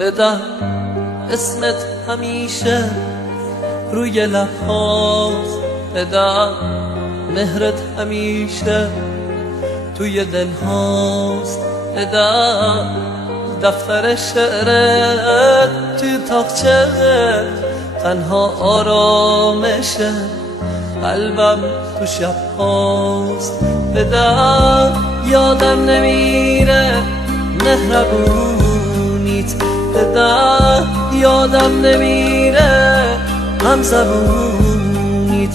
بدم اسمت همیشه روی لبهاست، بدم مهرت همیشه توی دلهاست، بدم دفتر شعرت توی تاقچه تنها آرامشه، قلبم تو شبهاست، بدم یادم نمیره مهربونیت، بدم یادم نمیره همزبونیت،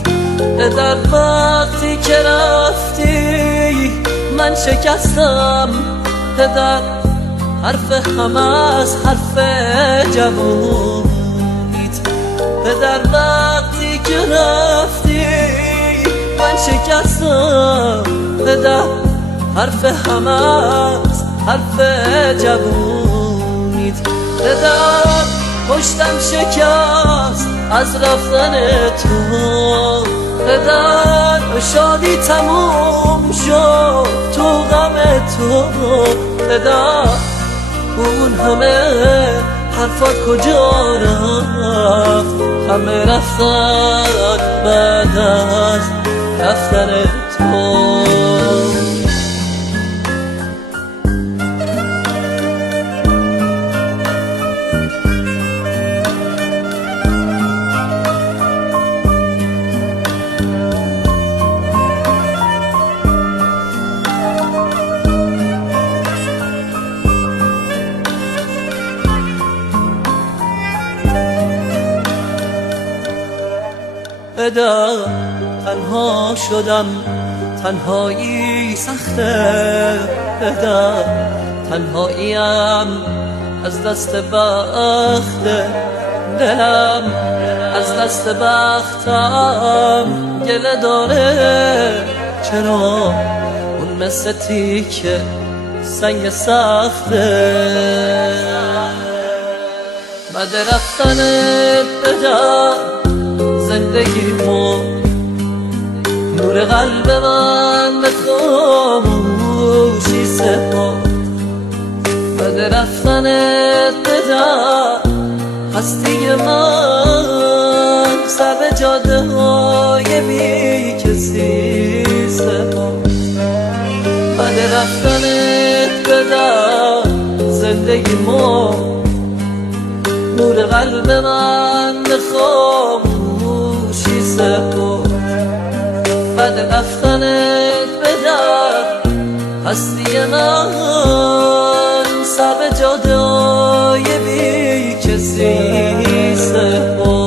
بدر وقتی که رفتی من شکستم، پدر حرف همه از حرف جوونیت، پدر وقتی که رفتی من شکستم، پدر حرف همه از حرف جوونیت، پدر پشتم شکست از رفتن تو، پدر شادی تموم شد تو غم تو، پدر اون همه حرفات کجا رفت، همه رفتن بعد از رفتن تو. بدم تنها شدم، تنهایی سخته، بدم تنهاییم از دست بخت دلم، از دست بختم گله داره، چرا اون مثل تیکه سنگ سخته، بعد رفتنت بدم زندگیمو نور قلب من به خاموشی سپرد، بعد رفتنت بدم هستی من سر به جاده های بی کسی سپرد، بعد رفتنت بدم زندگیمو نور قلب من به خاموشی سپرد، بعد رفتنت بدم هستی من سر به جاده های بی کسی سپرد.